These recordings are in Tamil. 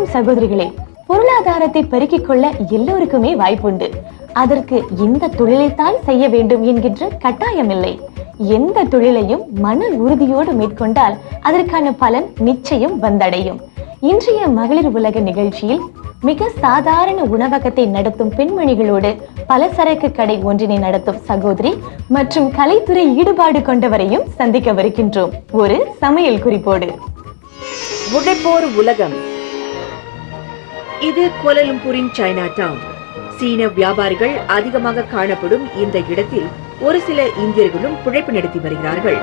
வணக்கம் சகோதரிகளே. பொருளாதாரத்தை பெருக்கிக் கொள்ள எல்லோருக்குமே வாய்ப்புண்டு. அதற்கு இந்த தொழிலைத்தான் செய்ய வேண்டும் என்கின்ற கட்டாயமில்லை. எந்த தொழிலையும் மன உறுதியோடு மேற்கொண்டால் அதற்கான பலன் நிச்சயம் வந்தடையும். இன்றைய மகளிர் உலக நிகழ்ச்சியில் மிக சாதாரண உணவகத்தை நடத்தும் பெண்மணிகளோடு பலசரக்கு கடை ஒன்றினை நடத்தும் சகோதரி மற்றும் கலைத்துறை ஈடுபாடு கொண்டவரையும் சந்திக்கவிருக்கின்றோம். ஒரு சமையல் குறிப்போடு. முனைப்போர் உலகம். இது கோலாலம்பூரின் சைனா டவுன். சீன வியாபாரிகள் அதிகமாக காணப்படும் இந்த இடத்தில் ஒரு சில இந்தியர்களும் பிழைப்பு நடத்தி வருகிறார்கள்.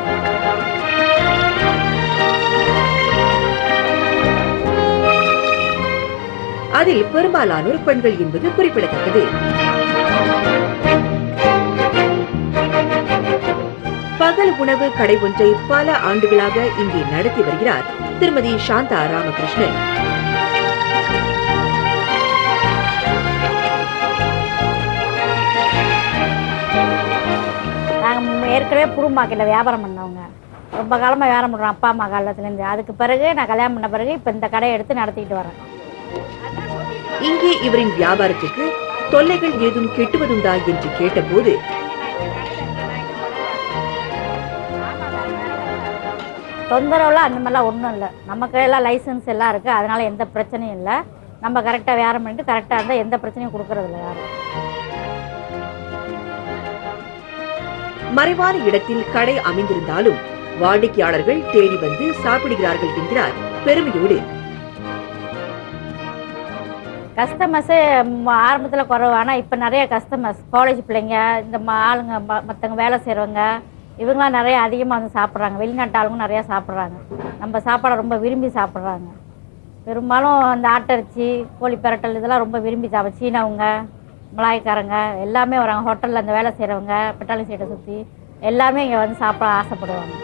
அதில் பெரும்பாலானோர் பெண்கள் என்பது குறிப்பிடத்தக்கது. பகல் உணவு கடை ஒன்றை பல ஆண்டுகளாக இங்கே நடத்தி வருகிறார் திருமதி சாந்தா ராமகிருஷ்ணன். நாங்கள் ஏற்கனவே புது மார்க்கெட்டில் வியாபாரம் பண்ணவங்க, ரொம்ப காலமாக வியாபாரம் பண்ணுறோம் அப்பா அம்மா காலத்துலேருந்து. அதுக்கு பிறகு நான் கல்யாணம் பண்ண பிறகு இப்போ இந்த கடையை எடுத்து நடத்திக்கிட்டு வரேன். இங்கே இவரின் வியாபாரத்துக்கு தொல்லைகள் ஏதும் கெட்டுவதுண்டா என்று கேட்டபோது, தொந்தரவுலாம் அந்த மாதிரிலாம் ஒன்றும் இல்லை. நம்ம கையெல்லாம் லைசன்ஸ் எல்லாம் இருக்குது, அதனால எந்த பிரச்சனையும் இல்லை. நம்ம கரெக்டாக வியாபாரம் பண்ணிட்டு கரெக்டாக இருந்தால் எந்த பிரச்சனையும் கொடுக்கறதில்ல யாரும். மறைவான இடத்தில் கடை அமைந்திருந்தாலும் வாடிக்கையாளர்கள் தேடி வந்து சாப்பிடுகிறார்கள் என்கிறார் பெருமையோடு. கஸ்டமர்ஸு ஆரம்பத்தில் குறைவானா இப்போ நிறைய கஸ்டமர்ஸ், காலேஜ் பிள்ளைங்க, இந்த ஆளுங்க, மற்றவங்க வேலை செய்கிறவங்க, இவங்களாம் நிறைய அதிகமாக வந்து சாப்பிட்றாங்க. வெளிநாட்டு ஆளுங்க நிறையா சாப்பிட்றாங்க. நம்ம சாப்பாடை ரொம்ப விரும்பி சாப்பிட்றாங்க. பெரும்பாலும் இந்த ஆட்டரிச்சி, கோழி பெரட்டல் இதெல்லாம் ரொம்ப விரும்பி சாப்பிட்ற சீனவங்க, மலாய்க்காரங்க எல்லாமே வராங்க. ஹோட்டலில் அந்த வேலை செய்கிறவங்க, பெட்டாளி சைட்டை சுற்றி எல்லாமே இங்கே வந்து சாப்பிட ஆசைப்படுவாங்க.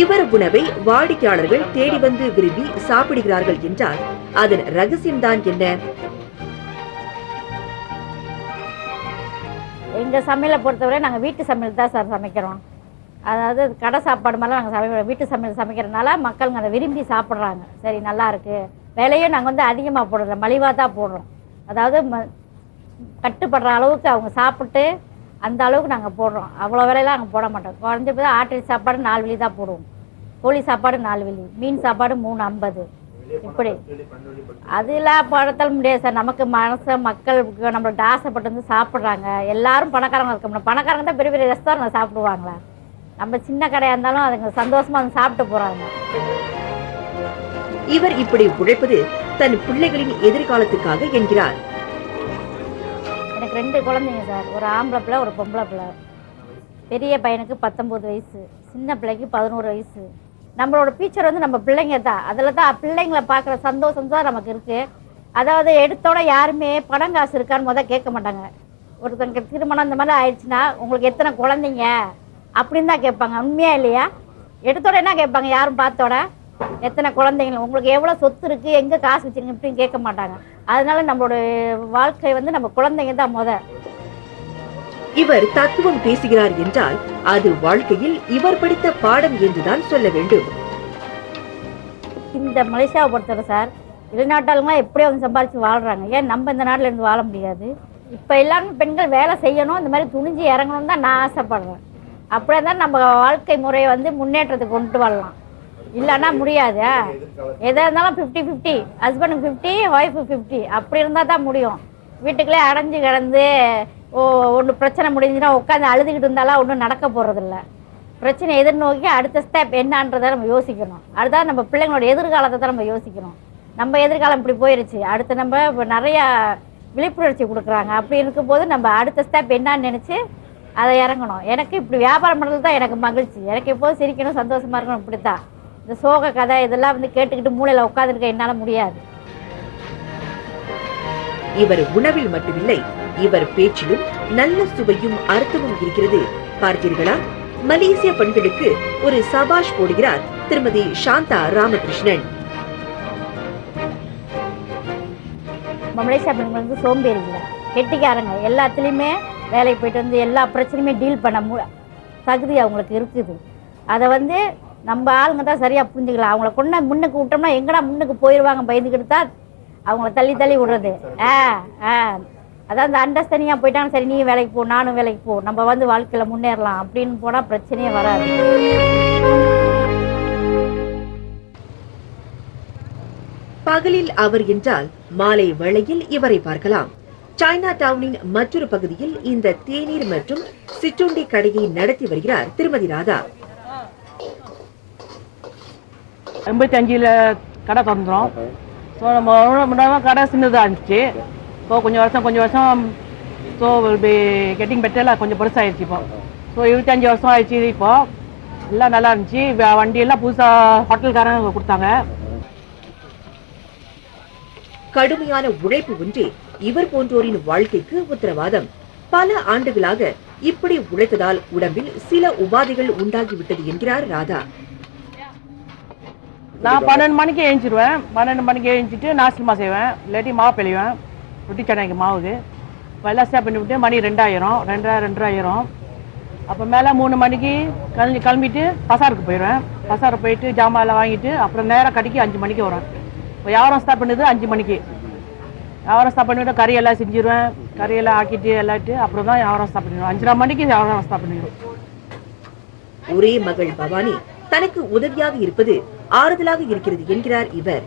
இவர் உணவை வாடிக்கையாளர்கள் தேடி வந்து விரும்பி சாப்பிடுகிறார்கள் என்றால் அதன் ரகசியம்தான் என்ன? எங்கள் சமையலை பொறுத்தவரை நாங்கள் வீட்டு சமையல் தான் சார் சமைக்கிறோம். அதாவது கடை சாப்பாடு மாதிரிலாம் நாங்கள் சமைக்கிறோம். வீட்டு சமையல் சமைக்கிறதுனால மக்களுங்க அதை விரும்பி சாப்பிட்றாங்க. சரி, நல்லா இருக்குது. விலையும் நாங்கள் வந்து அதிகமாக போடுறோம், மலிவாக தான் போடுறோம். அதாவது கட்டுப்படுற அளவுக்கு அவங்க சாப்பிட்டு அந்த அளவுக்கு நாங்கள் போடுறோம். அவ்வளோ விலையெல்லாம் நாங்கள் போட மாட்டோம். குறைஞ்சபோது ஆட்டு சாப்பாடு 4 விழி தான் போடுவோம், கோழி சாப்பாடு 4 விழி, மீன் சாப்பாடு 3.50 இப்படி. அதெல்லாம் படுத்த முடியாது சார். நமக்கு மனசு மக்களுக்கு நம்மள்ட்ட ஆசைப்பட்டு வந்து சாப்பிட்றாங்க. எல்லாரும் பணக்காரங்க இருக்க முடியும். பணக்காரங்க தான் பெரிய பெரிய ரெஸ்டாரண்ட் சாப்பிடுவாங்களா? நம்ம சின்ன கடையாக இருந்தாலும் அதுங்க சந்தோஷமாக வந்து சாப்பிட்டு போகிறாங்க. இவர் இப்படி உழைப்பது தன் பிள்ளைகளின் எதிர்காலத்துக்காக என்கிறார். எனக்கு 2 குழந்தைங்க சார். ஒரு ஆம்பளை பிள்ளை, ஒரு பொம்பளை பிள்ளை. பெரிய பையனுக்கு 19 வயசு, சின்ன பிள்ளைக்கு 11 வயசு. நம்மளோட ஃபியூச்சர் வந்து நம்ம பிள்ளைங்க தான். அதில் தான் பிள்ளைங்களை பார்க்குற சந்தோஷம் தான் நமக்கு இருக்குது. அதாவது எடுத்தோட யாருமே பணம் காசு இருக்கான்னு கேட்க மாட்டாங்க. ஒருத்தங்க திருமணம் இந்த மாதிரி ஆயிடுச்சுன்னா உங்களுக்கு எத்தனை குழந்தைங்க அப்படின்னு தான் கேட்பாங்க. உண்மையாக இல்லையா? எடுத்தோட என்ன கேட்பாங்க? யாரும் பார்த்தோட எத்தனை குழந்தைங்க, உங்களுக்கு எவ்வளோ சொத்து இருக்குது, எங்கே காசு வச்சுருங்க இப்படின்னு கேட்க மாட்டாங்க. அதனால நம்மளோட வாழ்க்கை வந்து நம்ம குழந்தைங்க தான் முதல். இவர் தத்துவம் பேசுகிறார் என்றால் அது வாழ்க்கையில் இவர் படித்த பாடம் என்றுதான் சொல்ல வேண்டும். இந்த மலேசியாவை பொறுத்தவரை சார், வெளிநாட்டாளுங்களாம் எப்படியோ வந்து சம்பாதிச்சு வாழ்கிறாங்க. ஏன் நம்ம இந்த நாட்டில் இருந்து வாழ முடியாது? இப்போ எல்லாருமே பெண்கள் வேலை செய்யணும், இந்த மாதிரி துணிஞ்சு இறங்கணும்னு தான் நான் ஆசைப்படுறேன். அப்படியே தான் நம்ம வாழ்க்கை முறையை வந்து முன்னேற்றத்துக்கு கொண்டு வரலாம். இல்லைன்னா முடியாது. எதாக இருந்தாலும் 50-50, ஹஸ்பண்டுக்கு 50, ஒய்ஃபு 50 அப்படி இருந்தால் தான் முடியும். வீட்டுக்குள்ளே அடைஞ்சு கிடந்து ஒன்று பிரச்சனை முடிஞ்சுன்னா உட்காந்து அழுதுகிட்டு இருந்தாலும் ஒன்றும் நடக்க போகிறதில்ல. பிரச்சனை எதிர்நோக்கி அடுத்த ஸ்டெப் என்னான்றதை நம்ம யோசிக்கணும். அதுதான் நம்ம பிள்ளைங்களோட எதிர்காலத்தை தான் நம்ம யோசிக்கணும். நம்ம எதிர்காலம் இப்படி போயிடுச்சு, அடுத்து நம்ம இப்போ நிறையா விழிப்புணர்ச்சி கொடுக்குறாங்க. அப்படி இருக்கும்போது நம்ம அடுத்த ஸ்டெப் என்னான்னு நினச்சி அதை இறங்கணும். எனக்கு இப்படி வியாபாரம் பண்ணுறது தான் எனக்கு மகிழ்ச்சி. எனக்கு எப்போதும் சிரிக்கணும், சந்தோஷமாக இருக்கணும். இப்படி தான் இந்த சோக கதை இதெல்லாம் வந்து கேட்டுக்கிட்டு மூளையில் உட்காந்துருக்க என்னால் முடியாது. இவர் உணவில் மட்டுமில்லை, இவர் பேச்சிலும் நல்ல சுவையும் அர்த்தமும் இருக்கிறது. பார்த்தீர்களா? மலேசிய பெண்களுக்கு ஒரு சபாஷ் போடுகிறார் திருமதி சாந்தா ராமகிருஷ்ணன். மலேசியா பெண்கள் வந்து சோம்பேறி இல்லை, கெட்டிக்காரங்க. எல்லாத்துலேயுமே வேலைக்கு போயிட்டு வந்து எல்லா பிரச்சனையுமே டீல் பண்ண தகுதி அவங்களுக்கு இருக்குது. அதை வந்து நம்ம ஆளுங்க தான் சரியாக புரிஞ்சுக்கலாம். அவங்கள கொண்டு முன்னுக்கு விட்டோம்னா எங்கடா முன்னுக்கு போயிடுவாங்க பயந்துக்கிட்டு தான் அவங்கள தள்ளி தள்ளி விடுறது. அதான் அந்த அண்டர்ஸ்டாண்டிங்காக போயிட்டாங்க, சரி நீ வேலைக்கு போ நானும் வேலைக்கு போ, நம்ம வந்து வாழ்க்கையில் முன்னேறலாம் அப்படின்னு போனால் பிரச்சனையே வராது. பகலில் அவர் என்றால் மாலை வேளையில் இவரை பார்க்கலாம். சைனா டவுனின் மற்றொரு பகுதியில் இந்த தேநீர் மற்றும் சிற்றுண்டி கடையை நடத்தி வருகிறார் திருமதி ராதா. 85ல் கடை திறந்துடும். ஸோ நம்ம முன்னாடி கடை சின்னதாக இருந்துச்சு. ஸோ கொஞ்சம் வருஷம் ஸோ கெட்டிங் பெட்டரில் கொஞ்சம் பெருசாகிடுச்சு. இப்போ ஸோ 25 வருஷம் ஆயிடுச்சு. இப்போ எல்லாம் நல்லா இருந்துச்சு. வண்டியெல்லாம் புதுசாக ஹோட்டல்காரங்க கொடுத்தாங்க. கடுமையான உழைப்பு ஒன்றே இவர் போன்றோரின் வாழ்க்கைக்கு உத்தரவாதம். பல ஆண்டுகளாக இப்படி உழைத்ததால் உடம்பில் சில உபாதைகள் உண்டாகிவிட்டது என்கிறார் ராதா. நான் 12 மணிக்கு எழுந்திருவேன். 12 மணிக்கு எழுந்திட்டு நாஸ்டமா செய்வேன், இல்லாட்டி மாவு பிழிவேன். ரொட்டி சட்டைக்கு மாவுது எல்லாம் ஸ்டே பண்ணி விட்டு மணி 2:00 அப்போ மேலே 3 மணிக்கு கிளம்பிட்டு பசாருக்கு போயிடுவேன். பசாருக்கு போயிட்டு ஜாமான் வாங்கிட்டு அப்புறம் நேராக கடைக்கு 5 மணிக்கு வருவேன். இப்போ வியாபாரம் ஸ்டார்ட் பண்ணுது 5 மணிக்கு. வியாபாரம் ஸ்டார்ட் பண்ணிவிட்டு கறியெல்லாம் செஞ்சிருவேன். கறியெல்லாம் ஆக்கிட்டு எல்லாட்டு அப்புறம் தான் வியாபாரம் ஸ்டார்ட் பண்ணிடுவேன். 5:30 மணிக்கு வியாபாரம் ஸ்டார்ட் பண்ணிடுவேன். ஒரே மகள் பவானி தனக்கு உதவியாக இருப்பது ஆறுதலாக இருக்கிறது என்கிறார் இவர்.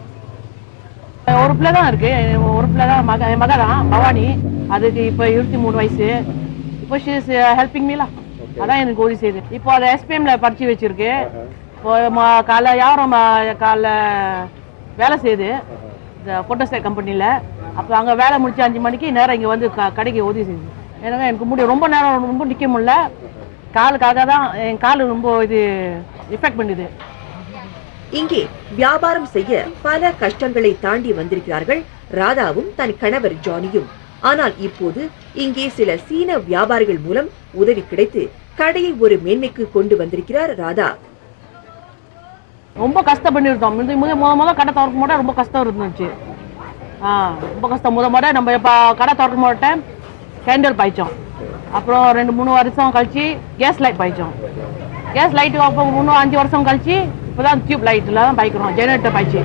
ஒரு பிள்ளை தான் இருக்கு. ஒரு பிள்ளை தான் மக தான் பவானி. அதுக்கு இப்போ 23 வயசு. இப்போ ஷீ இஸ் ஹெல்பிங் மீலா. அதான் எனக்கு உதவி செய்யுது. இப்போ அதை SPMல படிச்சு வச்சிருக்கு. இப்போ காலைல யாரும் காலைல வேலை செய்யுது இந்த போட்டோஸ்டேட் கம்பெனியில். அப்போ அங்கே வேலை முடிச்சு 5 மணிக்கு நேரம் இங்கே வந்து கடைக்கு உதவி செய்யுது. ஏன்னா எனக்கு முடியும் ரொம்ப நேரம் ரொம்ப நிற்க முடியல. காலுக்காக தான் என் காலு ரொம்ப இது எஃபெக்ட் பண்ணுது. இங்கே வியாபாரம் செய்ய பல கஷ்டங்களை தாண்டி வந்திருக்கிறார்கள் ராதாவும் தன் கணவர் ஜானியும். ஆனால் இப்போது இங்கே சில சீன வியாபாரிகள் மூலம் உதவி கிடைத்து கடையை ஒரு மேன்மைக்கு கொண்டு வந்திருக்கிறார் ராதா. ரொம்ப கஷ்டம் பண்ணிருந்தோம். முத கடை திறக்கும் போது ரொம்ப கஷ்டம் இருந்துச்சு. ரொம்ப கஷ்டம். முத நம்ம இப்போ கடை திறக்கும் போட்ட கேண்டில் பாய்ச்சோம். அப்புறம் 2-3 வருஷம் கழிச்சு கேஸ் லைட் பாய்ச்சோம். கேஸ் லைட்டு அப்போ 3-5 வருஷம் கழிச்சு இப்போதான் டியூப் லைட்டில் தான் பாய்க்கிறோம், ஜெனரேட்டர் பாய்ச்சி.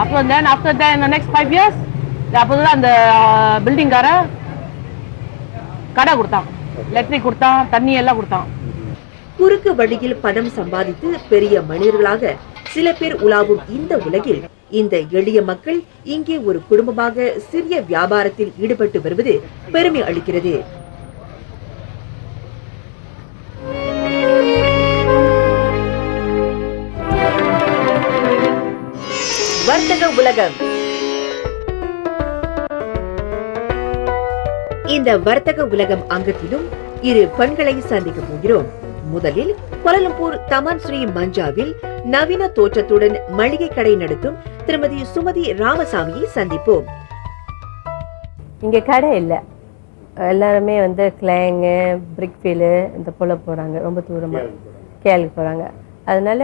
அப்புறம் ஆஃப்டர் இந்த நெக்ஸ்ட் 5 இயர்ஸ் அப்போ தான் அந்த பில்டிங்கார கடை கொடுத்தான், எலக்ட்ரிக் கொடுத்தான், தண்ணி எல்லாம் கொடுத்தான். குறுக்கு வழியில் பணம் சம்பாதித்து பெரிய மனிதர்களாக சில பேர் உலாவும் இந்த உலகில் இந்த எளிய மக்கள் இங்கே ஒரு குடும்பமாக சிறிய வியாபாரத்தில் ஈடுபட்டு வருவது பெருமை அளிக்கிறது. வர்த்தக உலகம். இந்த வர்த்தக உலகம் அங்கத்திலும் இரு பெண்களை சந்திக்க போகிறோம். முதலில் கோலாலம்பூர் தமன் ஸ்ரீ மஞ்சாவில் நவீன தோற்றத்துடன் மளிகை கடை நடத்தும் திருமதி சுமதி ராமசாமியை சந்திப்போம். இங்கே கடை இல்லை, எல்லாருமே வந்து கிளாங்கு பிரிக்ஃபீலு இந்த போல் போகிறாங்க, ரொம்ப தூரமாக கேளுக்கு போகிறாங்க. அதனால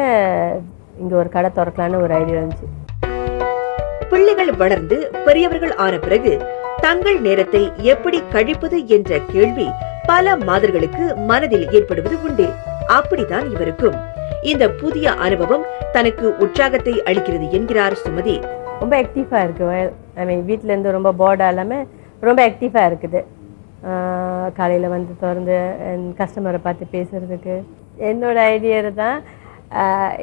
இங்கே ஒரு கடை திறக்கலான்னு ஒரு ஐடியா இருந்துச்சு. பிள்ளைகள் வளர்ந்து பெரியவர்கள் ஆன பிறகு தங்கள் நேரத்தை எப்படி கழிப்பது என்ற கேள்வி பல மாதர்களுக்கு மனதில் ஏற்படுவது உண்டு. அப்படித்தான் இவருக்கும். இந்த புதிய அனுபவம் தனக்கு உற்சாகத்தை அளிக்கிறது என்கிறார் சுமதி. ரொம்ப ஆக்டிவாக இருக்குது. வீட்டிலேருந்து ரொம்ப போர்டாக இல்லாமல் ரொம்ப ஆக்டிவாக இருக்குது. காலையில் வந்து திறந்து கஸ்டமரை பார்த்து பேசுகிறதுக்கு என்னோட ஐடியா தான்.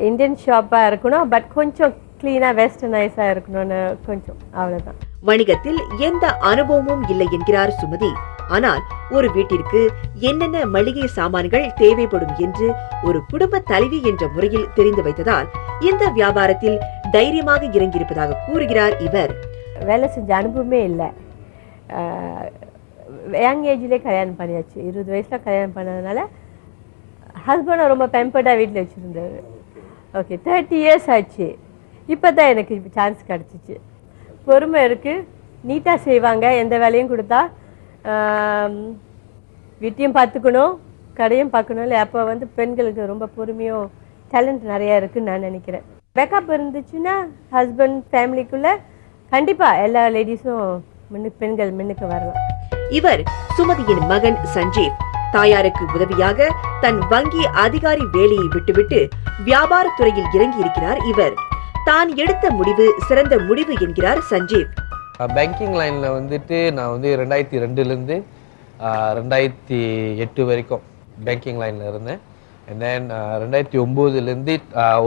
இந்தியன் ஷாப்பாக இருக்கணும், பட் கொஞ்சம் கிளீனாக வெஸ்டர்னைஸாக இருக்கணும்னு கொஞ்சம், அவ்வளோதான். வணிகத்தில் எந்த அனுபவமும் இல்லை என்கிறார் சுமதி. ஆனால் ஒரு வீட்டிற்கு என்னென்ன மளிகை சாமான்கள் தேவைப்படும் என்று ஒரு குடும்ப தலைவி என்ற முறையில் தெரிந்து வைத்ததால் இந்த வியாபாரத்தில் தைரியமாக இறங்கியிருப்பதாக கூறுகிறார் இவர். வேலை செஞ்ச அனுபவமே இல்லை. யங் ஏஜ்லேயே கல்யாணம் பண்ணியாச்சு. 20 வயசில் கல்யாணம் பண்ணதுனால ஹஸ்பண்டை ரொம்ப பெம்பர்டாக வீட்டில் வச்சுருந்தாரு. ஓகே, 30 இயர்ஸ் ஆச்சு. இப்போ தான் எனக்கு சான்ஸ் கிடச்சிச்சு. பொறுமை இருக்குது, நீட்டாக செய்வாங்க. எந்த வேலையும் கொடுத்தா வீட்டையும் பார்த்துக்கணும், கடையும் பார்க்கணும். இல்லை அப்போ வந்து பெண்களுக்கு ரொம்ப பொறுமையும் டேலண்ட் நிறையா இருக்குதுன்னு நான் நினைக்கிறேன். பேக்கப் இருந்துச்சுன்னா ஹஸ்பண்ட் ஃபேமிலிக்குள்ளே கண்டிப்பாக எல்லா லேடிஸும் பெண்கள் முன்னுக்கு வரலாம். இவர் சுமதியின் மகன் சஞ்சீவ். தாயாருக்கு உதவியாக தன் வங்கி அதிகாரி வேலையை விட்டுவிட்டு வியாபாரத் துறையில் இறங்கி இருக்கிறார் இவர். தான் எடுத்த முடிவு சிறந்த முடிவு என்கிறார் சஞ்சீவ். பேங்கிங் லைனில் வந்துட்டு நான் வந்து 2002லேருந்து 2008 வரைக்கும் பேங்கிங் லைனில் இருந்தேன். அண்ட் தென் 2009லேருந்து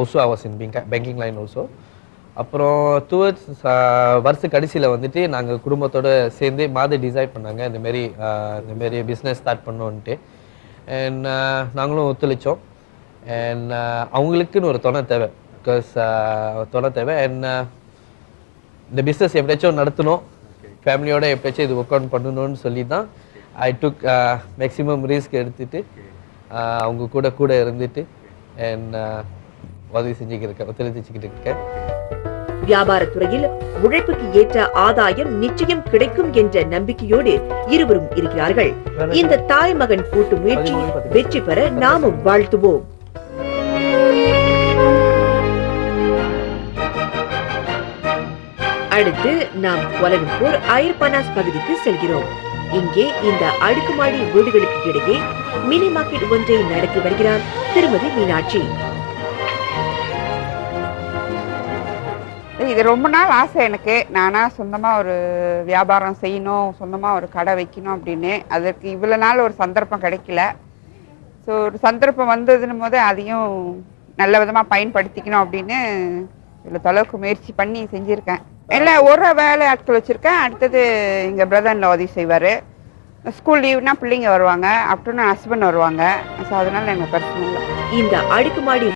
also I was in banking line also. அப்புறம் டுவர்ட்ஸ் வருஷ கடைசியில் வந்துட்டு நாங்கள் குடும்பத்தோடு சேர்ந்து மாதிரி டிசைட் பண்ணாங்க இந்தமாரி பிஸ்னஸ் ஸ்டார்ட் பண்ணோன்ட்டு. அண்ட் நாங்களும் ஒத்துழைச்சோம். அண்ட் அவங்களுக்குன்னு ஒரு துணை தேவை, பிகாஸ் துணை தேவை. அண்ட் இந்த பிஸ்னஸ் எப்படியாச்சும் நடத்தணும், ஃபேமிலியோட எப்படியாச்சும் இது ஒர்க் அவுட் பண்ணணும்னு சொல்லி தான் ஐ டுக் மேக்ஸிமம் ரிஸ்க் எடுத்துகிட்டு அவங்க கூட இருந்துட்டு அண்ட் ஒத்துழைச்சிக்கிட்டு இருக்கேன். வியாபாரத்துறையில் உழைப்புக்கு ஏற்ற ஆதாயம் நிச்சயம் கிடைக்கும் என்ற நம்பிக்கையோடு இருவரும் இருக்கிறார்கள். இந்த தாய் மகன் கூட்டு முயற்சி வெற்றி பெற நாமும் வாழ்த்துவோம். அடுத்து நாம் கோலாலம்பூர் ஐயர்பானாஸ் பகுதிக்கு செல்கிறோம். இங்கே இந்த அடுக்குமாடி வீடுகளுக்கு இடையே மினி மார்க்கெட் ஒன்றை நடத்தி வருகிறார் திருமதி மீனாட்சி. இது ரொம்ப நாள் ஆசை எனக்கு. நானாக சொந்தமாக ஒரு வியாபாரம் செய்யணும், சொந்தமாக ஒரு கடை வைக்கணும் அப்படின்னு. அதற்கு இவ்வளோ நாள் ஒரு சந்தர்ப்பம் கிடைக்கல. ஸோ ஒரு சந்தர்ப்பம் வந்ததுன்னு போது அதையும் நல்ல விதமாக பயன்படுத்திக்கணும் அப்படின்னு இவ்வளோ தொலைவுக்கு முயற்சி பண்ணி செஞ்சுருக்கேன். இல்லை ஒரு வேலை ஆட்கள் வச்சுருக்கேன். அடுத்தது எங்கள் பிரதரில் உதவி செய்வார். ஸ்கூல் லீவ்னா பிள்ளைங்க வருவாங்க, ஆஃப்டர்நூன் ஹஸ்பண்ட் வருவாங்க. ஸோ அதனால எனக்கு பிரச்சனை இல்லை. இந்த அடுக்குமாடி